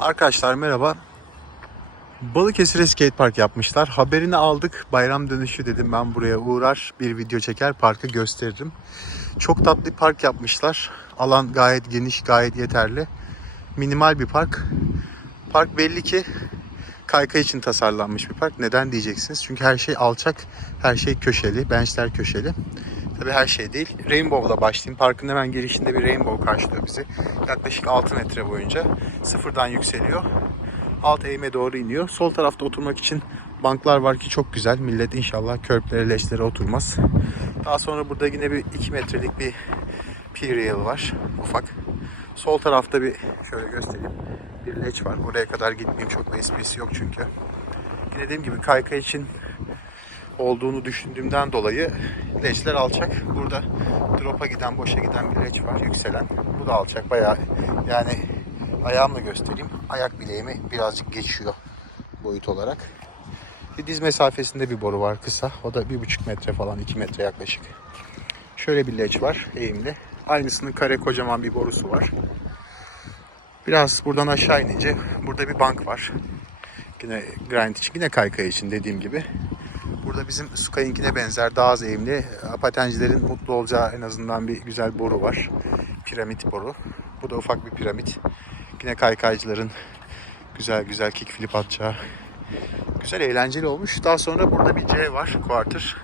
Arkadaşlar merhaba. Balıkesir'e skate park yapmışlar. Haberini aldık. Bayram dönüşü dedim ben buraya uğrar bir video çeker parkı gösteririm. Çok tatlı park yapmışlar. Alan gayet geniş, gayet yeterli. Minimal bir park. Park belli ki kayka için tasarlanmış bir park. Neden diyeceksiniz? Çünkü her şey alçak, her şey köşeli, benchler köşeli. Tabii her şey değil. Rainbow'la başlayayım. Parkın hemen girişinde bir rainbow karşılıyor bizi. Yaklaşık 6 metre boyunca sıfırdan yükseliyor. Alt eğime doğru iniyor. Sol tarafta oturmak için banklar var ki çok güzel. Millet inşallah körplere leşlere oturmaz. Daha sonra burada yine bir 2 metrelik bir P-rail var. Ufak. Sol tarafta bir şöyle göstereyim. Bir leç var. Oraya kadar gitmeyeyim. Çok bir esprisi yok çünkü. Dediğim gibi kaykay için olduğunu düşündüğümden dolayı leçler alçak. Burada drop'a giden, boşa giden bir leç var yükselen. Bu da alçak. Bayağı yani ayağımla göstereyim. Ayak bileğimi birazcık geçiyor boyut olarak. Diz mesafesinde bir boru var kısa. O da bir buçuk metre falan, iki metre yaklaşık. Şöyle bir leç var eğimli. Aynısının kare kocaman bir borusu var. Biraz buradan aşağı inince burada bir bank var. Yine grind için, yine kaykay için dediğim gibi. Burada bizim Sky'inkine benzer daha az eğimli patencilerin mutlu olacağı en azından bir güzel boru var. Piramit boru. Bu da ufak bir piramit. Yine kaykaycıların güzel güzel kickflip atacağı güzel eğlenceli olmuş. Daha sonra burada bir C var quarter.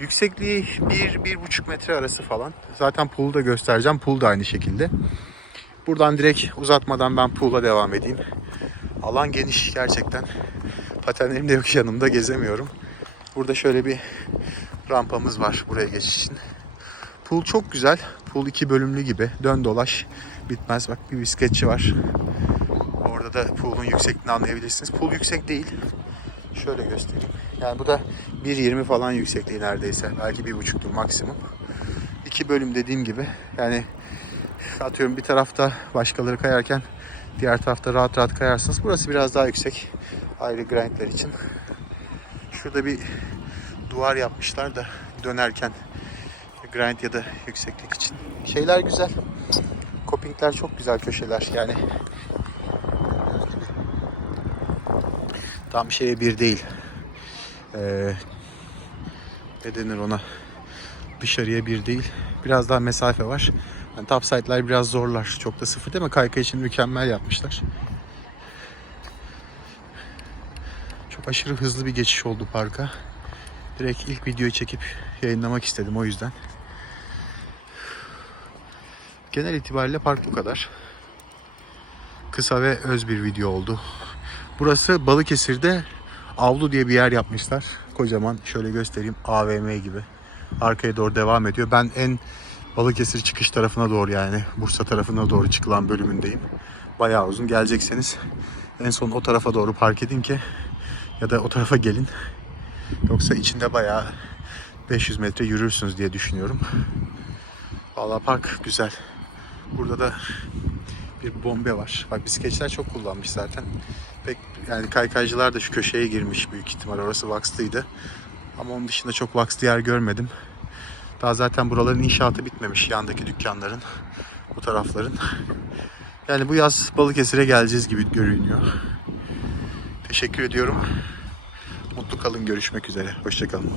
Yüksekliği 1-1,5 metre arası falan. Zaten pool'u da göstereceğim. Pool da aynı şekilde. Buradan direkt uzatmadan ben pool'a devam edeyim. Alan geniş gerçekten. Patenlerim de yok yanımda gezemiyorum. Burada şöyle bir rampamız var buraya geçiş için. Pool çok güzel. Pool iki bölümlü gibi. Dön dolaş bitmez. Bak bir bisikletçi var. Orada da pool'un yüksekliğini anlayabilirsiniz. Pool yüksek değil. Şöyle göstereyim. Yani bu da 1.20 falan yüksekliği neredeyse. Belki 1.5'tur maksimum. İki bölüm dediğim gibi. Yani atıyorum bir tarafta başkaları kayarken diğer tarafta rahat rahat kayarsınız. Burası biraz daha yüksek. Ayrı grindler için. Şurada bir duvar yapmışlar da dönerken grind ya da yükseklik için. Şeyler güzel. Copingler çok güzel köşeler yani. Tam şeye bir değil. Ee, ne denir ona? Dışarıya bir değil. Biraz daha mesafe var. Yani topside'lar biraz zorlar. Çok da sıfır değil mi? Kayka için mükemmel yapmışlar. Çok aşırı hızlı bir geçiş oldu parka. Direkt ilk videoyu çekip yayınlamak istedim o yüzden. Genel itibariyle park bu kadar. Kısa ve öz bir video oldu. Burası Balıkesir'de avlu diye bir yer yapmışlar. Kocaman şöyle göstereyim AVM gibi. Arkaya doğru devam ediyor. Ben en Balıkesir çıkış tarafına doğru yani Bursa tarafına doğru çıkılan bölümündeyim. Bayağı uzun. Gelecekseniz en son o tarafa doğru park edin ki ya da o tarafa gelin. Yoksa içinde bayağı 500 metre yürürsünüz diye düşünüyorum. Valla park güzel. Burada da bir bombe var. Bak bisikletçiler çok kullanmış zaten. Pek yani kaykaycılar da şu köşeye girmiş büyük ihtimal. Orası Vax'lıydı. Ama onun dışında çok Vax'lı yer görmedim. Daha zaten buraların inşaatı bitmemiş yandaki dükkanların. Bu tarafların. Yani bu yaz Balıkesir'e geleceğiz gibi görünüyor. Teşekkür ediyorum. Mutlu kalın. Görüşmek üzere. Hoşçakalın.